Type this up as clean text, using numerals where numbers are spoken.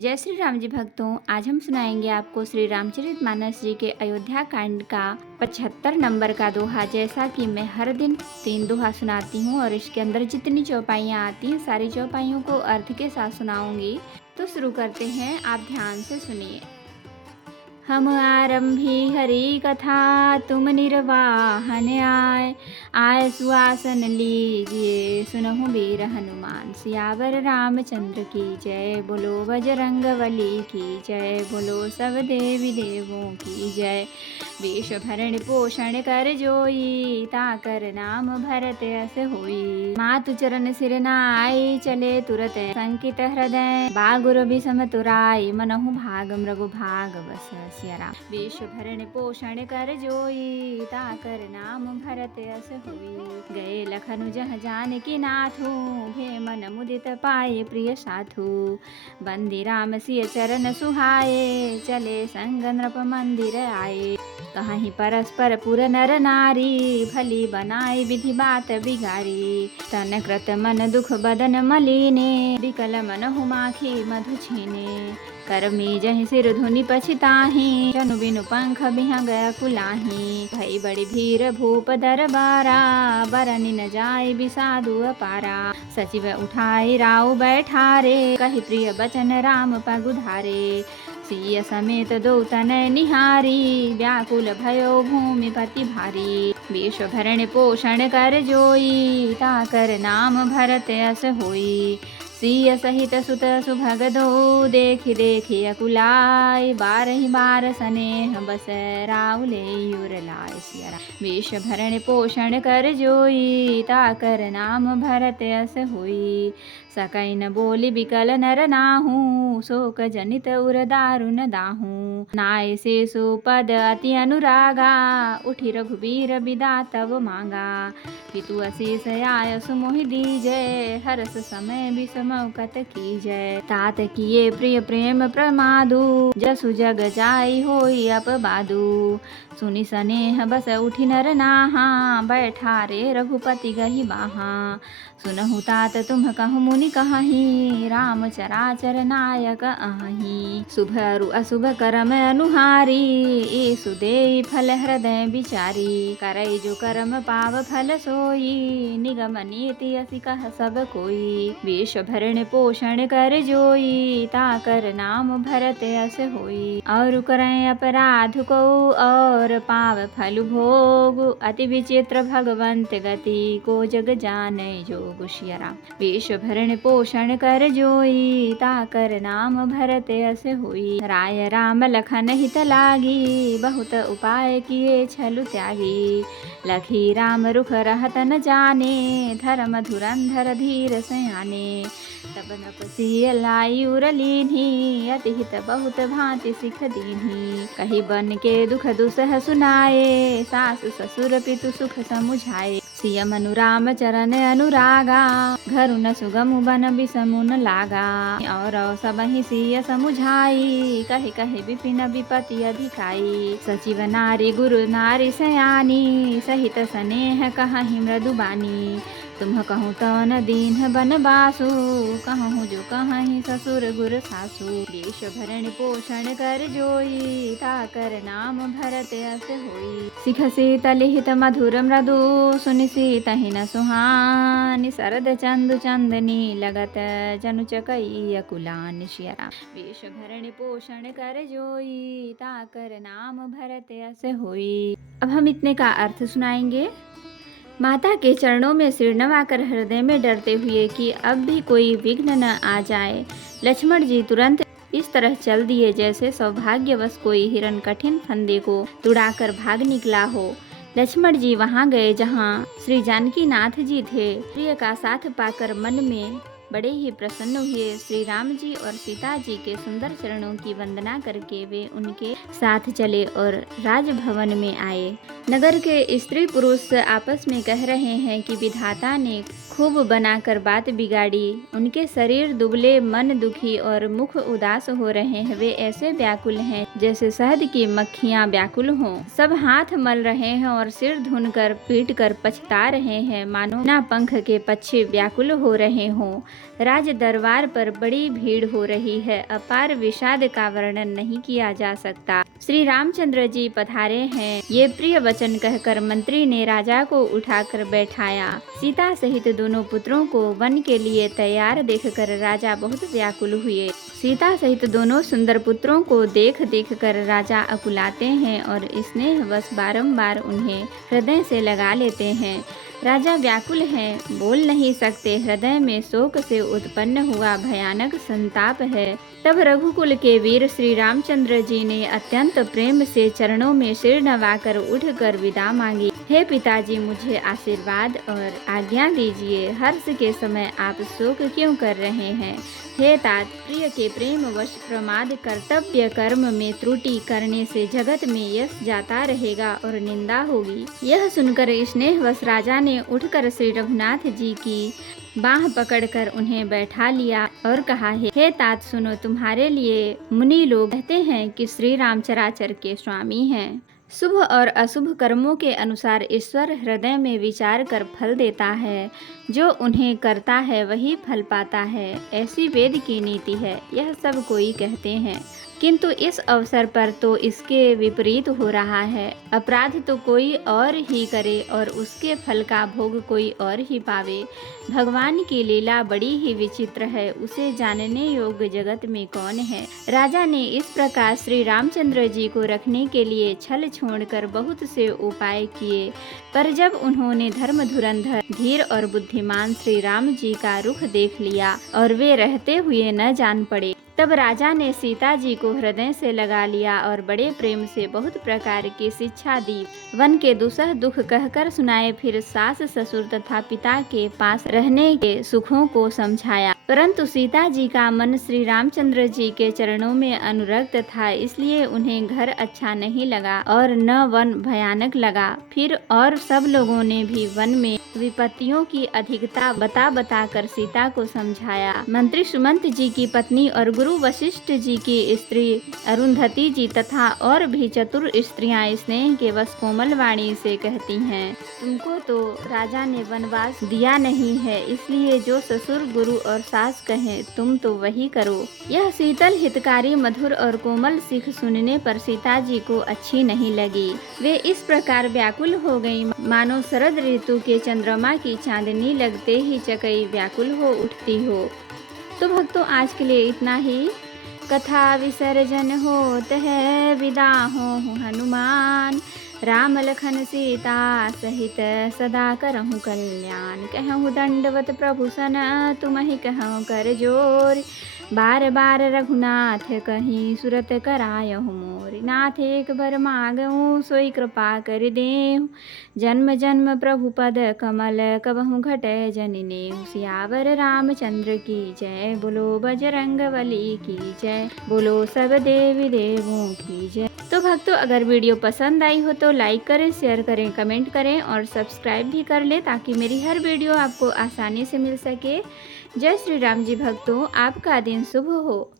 जय श्री राम जी भक्तों, आज हम सुनाएंगे आपको श्री रामचरितमानस जी के अयोध्या कांड का 75 नंबर का दोहा। जैसा कि मैं हर दिन 3 दोहा सुनाती हूँ और इसके अंदर जितनी चौपाइयाँ आती हैं सारी चौपाइयों को अर्थ के साथ सुनाऊंगी। तो शुरू करते हैं, आप ध्यान से सुनिए। हम आरंभी हरि कथा, तुम निर्वाहन आय सुआसन लीजिए, सुनहु वीर हनुमान सियावर रामचंद्र की जय। बोलो बजरंग बली की जय, बोलो सब देवी देवों की जय। वेश भरण पोषण कर जोई, ताकर नाम भरत अस होई। मातु चरण सिर नाई, चले तुरत संकित हृदय। बागुर बिषम तुराई, मनहु भाग मृगु भाग बस। वेश भरण पोषण कर जोई, ताकर नाम भरत अस होई। गए लखनु जह जानकी नाथू, भे मन मुदित पाए प्रिय साथू। बंदी राम सिय चरण सुहाए, चले संग नृप मंदिर आए। कहीं परस्पर पुर नर नारी, भली बनाई विधि बात बिगारी। तन कृत मन दुख बदन मलिने, विकल मन हुमाखी मधु छीने। करमी जहि सिर धुनि पछिताहि, जनु बिनु पंख बिहा गया कुलाही। भई बड़ी भीर भूप दरबारा, बरनि न जाय बिसादु अपारा। सचिव उठाई राउ बैठारे, कहि प्रिय बचन राम पगुधारे। सिय समेत दो तनय निहारी, व्याकुल भयो भूमि पति भारी। वेश भरण पोषण कर जोई, ताकर नाम भरत अस होई। सिय सहित सुत सुभग दो, देखि देखि अकुलाय। बारहि बार सनेह बस, राउ लेउर लाय सिया राम। वेश भरण पोषण कर जोई, ताकर नाम भरत अस होई। सकई न बोली बिकल नर नाहू, शोक जनित उर दारुन दाहू। नाय से सुपद अति अनुरागा, उठि रघुबीर बिदा तब मांगा। पितु अशेष आयसु मोहि दीजय, हरस समय विषमौकत कीजय। तात किए प्रिय प्रेम प्रमादु, जसु जग जाई होई अपबादु। सुनि सनेह बस उठि नर नाहा, बैठारे रघुपति गहि बाहा। सुनहु तात तुम कहु मुनि कहहि, राम चराचर नायक अहि। शुभ अरु अशुभ करम अनुहारी, एसु देई फल हृदय बिचारी। करई जो करम पाव फल सोई, निगम नीति असी कह सब कोई। वेश भरण पोषण कर जोई, ताकर नाम भरत अस होई। और करय अपराध को, और पाव फल भोग। अति विचित्र भगवंत गति, को जग जानै जोग सिया राम। वेश भरण पोषण कर जोई, ताकर नाम भरत अस होई। राय राम लखन हित लागी, बहुत उपाय किए छलु त्यागी। लखी राम रुख रहत न जाने, धर्म धुरंधर धीर सयाने। तब नृप सिय लाई उर लीन्ही, अति हित बहुत भांति सिख दीन्ही। कही बन के दुख दुसह सुनाए, सास ससुर पितु सुख समुझाए। सिय मनु राम चरण अनुरागा, घर न सुगम बन बिषमु न लागा। और सबहि सिय समुझाई, कहि कहि विपिन विपति अधिकाई। सचिव नारी गुरु नारी सयानी, सहित स्नेह कहहि मृदु बानी। तुम कहूँ तन दीन बन बासु, कहूँ जो कहहि ससुर गुर सासु। वेश भरण पोषण कर जोई, ताकर नाम भरत अस होई। सिख सीतल हित मधुर मृदु, सुनि सीतहि न सुहानि। सरद चंदु चंदनी लगत, जनु चकई अकुलान सिया राम। वेश भरण पोषण कर जोई, ताकर नाम भरत अस होई। अब हम इतने का अर्थ सुनाएंगे। माता के चरणों में सिर नवाकर हृदय में डरते हुए कि अब भी कोई विघ्न न आ जाए, लक्ष्मण जी तुरंत इस तरह चल दिए जैसे सौभाग्यवश कोई हिरन कठिन फंदे को तुड़ाकर भाग निकला हो। लक्ष्मण जी वहां गए जहां श्री जानकी नाथ जी थे। प्रिय का साथ पाकर मन में बड़े ही प्रसन्न हुए। श्री राम जी और सीता जी के सुंदर चरणों की वंदना करके वे उनके साथ चले और राजभवन में आए। नगर के स्त्री पुरुष आपस में कह रहे हैं कि विधाता ने खूब बनाकर बात बिगाड़ी। उनके शरीर दुबले, मन दुखी और मुख उदास हो रहे हैं। वे ऐसे व्याकुल हैं जैसे शहद की मक्खियां व्याकुल हों। सब हाथ मल रहे हैं और सिर धुनकर पीट कर पछता रहे हैं, मानो ना पंख के पक्षी व्याकुल हो रहे हों। राज दरबार पर बड़ी भीड़ हो रही है। अपार विषाद का वर्णन नहीं किया जा सकता। श्री रामचंद्र जी पधारे हैं, ये प्रिय वचन कहकर मंत्री ने राजा को उठाकर बैठाया। सीता सहित दोनों पुत्रों को वन के लिए तैयार देखकर राजा बहुत व्याकुल हुए। सीता सहित दोनों सुंदर पुत्रों को देख देख कर राजा अकुलाते हैं और स्नेहवश बारंबार उन्हें हृदय से लगा लेते हैं। राजा व्याकुल हैं, बोल नहीं सकते। हृदय में शोक से उत्पन्न हुआ भयानक संताप है। तब रघुकुल के वीर श्री रामचंद्र जी ने अत्यंत प्रेम से चरणों में सिर नवाकर उठकर विदा मांगी। हे पिताजी, मुझे आशीर्वाद और आज्ञा दीजिए। हर्ष के समय आप शोक क्यों कर रहे हैं? हे तात, प्रिय के प्रेम वश प्रमाद कर्तव्य कर्म में त्रुटि करने से जगत में यश जाता रहेगा और निंदा होगी। यह सुनकर स्नेहवश राजा ने उठकर श्री रघुनाथ जी की बाह पकड़कर उन्हें बैठा लिया और कहा, हे तात सुनो, तुम्हारे लिए मुनि लोग कहते हैं कि श्री राम चराचर के स्वामी हैं। शुभ और अशुभ कर्मों के अनुसार ईश्वर हृदय में विचार कर फल देता है। जो उन्हें करता है वही फल पाता है, ऐसी वेद की नीति है। यह सब कोई कहते हैं, किंतु इस अवसर पर तो इसके विपरीत हो रहा है। अपराध तो कोई और ही करे और उसके फल का भोग कोई और ही पावे। भगवान की लीला बड़ी ही विचित्र है, उसे जानने योग्य जगत में कौन है। राजा ने इस प्रकार श्री रामचंद्र जी को रखने के लिए छल छोड़कर बहुत से उपाय किए, पर जब उन्होंने धर्म धुरंधर, धीर और बुद्धिमान श्री राम जी का रुख देख लिया और वे रहते हुए न जान पड़े, तब राजा ने सीता जी को हृदय से लगा लिया और बड़े प्रेम से बहुत प्रकार की शिक्षा दी। वन के दुसह दुख कहकर सुनाए, फिर सास ससुर तथा पिता के पास रहने के सुखों को समझाया। परंतु सीता जी का मन श्री रामचंद्र जी के चरणों में अनुरक्त था, इसलिए उन्हें घर अच्छा नहीं लगा और न वन भयानक लगा। फिर और सब लोगों ने भी वन में विपत्तियों की अधिकता बता बता कर सीता को समझाया। मंत्री सुमंत जी की पत्नी और गुरु वशिष्ठ जी की स्त्री अरुंधति जी तथा और भी चतुर स्त्रियां स्नेह के वश कोमल वाणी से कहती हैं, तुमको तो राजा ने वनवास दिया नहीं है, इसलिए जो ससुर गुरु और सास कहें तुम तो वही करो। यह शीतल हितकारी मधुर और कोमल सीख सुनने पर सीता जी को अच्छी नहीं लगी। वे इस प्रकार व्याकुल हो गई, मानो शरद ऋतु के चंद्रमा की चांदनी लगते ही चकई व्याकुल हो उठती हो। तो भक्तों, आज के लिए इतना ही। कथा विसर्जन होत है, विदा हो हनुमान। राम लखन सीता सहित सदा करहु कल्याण। कहूँ दंडवत प्रभु सन, तुमहि कहूँ कर जोर। बार बार रघुनाथ कहीं सुरत करायहु मोर। नाथ एक बर मागहु, सोई कृपा कर देहु। जन्म जन्म प्रभु पद कमल, कबहु घटै जनि नेहु। सियावर रामचंद्र की जय, बोलो बजरंग बली की जय, बोलो सब देवी देवों की जय। तो भक्तों, अगर वीडियो पसंद आई हो तो लाइक करें, शेयर करें, कमेंट करें और सब्सक्राइब भी कर लें, ताकि मेरी हर वीडियो आपको आसानी से मिल सके। जय श्री राम जी। भक्तों, आपका दिन शुभ हो।